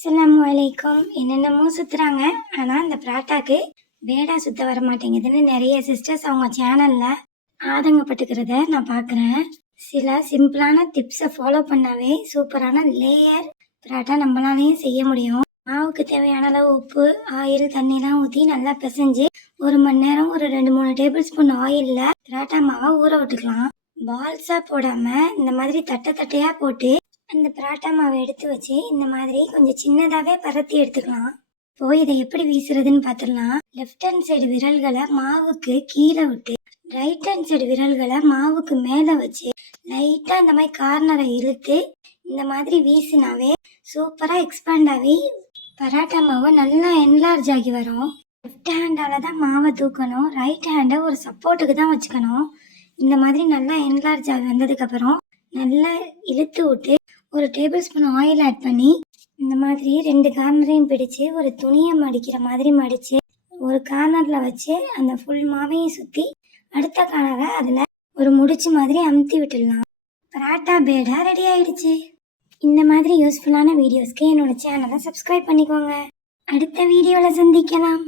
அஸ்ஸலாமு அலைக்கும். என்னென்னமோ சுற்றுறாங்க, ஆனால் இந்த பராட்டாக்கு பேடா சுத்த வர மாட்டேங்குதுன்னு நிறைய சிஸ்டர்ஸ் அவங்க சேனலில் ஆதங்கப்பட்டுக்கிறத நான் பார்க்குறேன். சில சிம்பிளான டிப்ஸை ஃபாலோ பண்ணாவே சூப்பரான லேயர் பராட்டா நம்மளாலேயும் செய்ய முடியும். மாவுக்கு தேவையான அளவு உப்பு, ஆயில், தண்ணிலாம் ஊற்றி நல்லா பிசைஞ்சு 1 மணி நேரம் ஒரு 2-3 டேபிள் ஸ்பூன் ஆயிலில் பராட்டா மாவை ஊற விட்டுக்கலாம். பால்ஸாக போடாமல் இந்த மாதிரி தட்டை தட்டையாக போட்டு அந்த பராட்டா மாவை எடுத்து வச்சு இந்த மாதிரி கொஞ்சம் சின்னதாகவே பரத்தி எடுத்துக்கலாம். இப்போ இதை எப்படி வீசுறதுன்னு பார்த்துடலாம். லெஃப்ட் ஹேண்ட் சைடு விரல்களை மாவுக்கு கீழே விட்டு ரைட் ஹேண்ட் சைடு விரல்களை மாவுக்கு மேலே வச்சு லைட்டாக இந்த மாதிரி கார்னரை இழுத்து இந்த மாதிரி வீசினாவே சூப்பராக எக்ஸ்பேண்ட் ஆகி பராட்டா மாவு நல்லா என்லார்ஜ் ஆகி வரும். லெஃப்ட் ஹேண்டால் தான் மாவை தூக்கணும், ரைட் ஹேண்டை ஒரு சப்போர்ட்டுக்கு தான் வச்சுக்கணும். இந்த மாதிரி நல்லா என்லார்ஜ் ஆகி வந்ததுக்கப்புறம் நல்லா இழுத்து விட்டு ஒரு டேபிள் ஸ்பூன் ஆயில் ஆட் பண்ணி இந்த மாதிரி 2 கார்னரையும் பிடிச்சு ஒரு துணியை மடிக்கிற மாதிரி மடித்து ஒரு கார்னரில் வச்சு அந்த ஃபுல் மாவையும் சுற்றி அடுத்த கார்னரை அதில் ஒரு முடிச்சு மாதிரி அமுத்தி விட்டுடலாம். பராட்டா பேடா ரெடி ஆயிடுச்சு. இந்த மாதிரி யூஸ்ஃபுல்லான வீடியோஸ்க்கு என்னோட சேனலை சப்ஸ்கிரைப் பண்ணிக்கோங்க. அடுத்த வீடியோவில் சந்திக்கலாம்.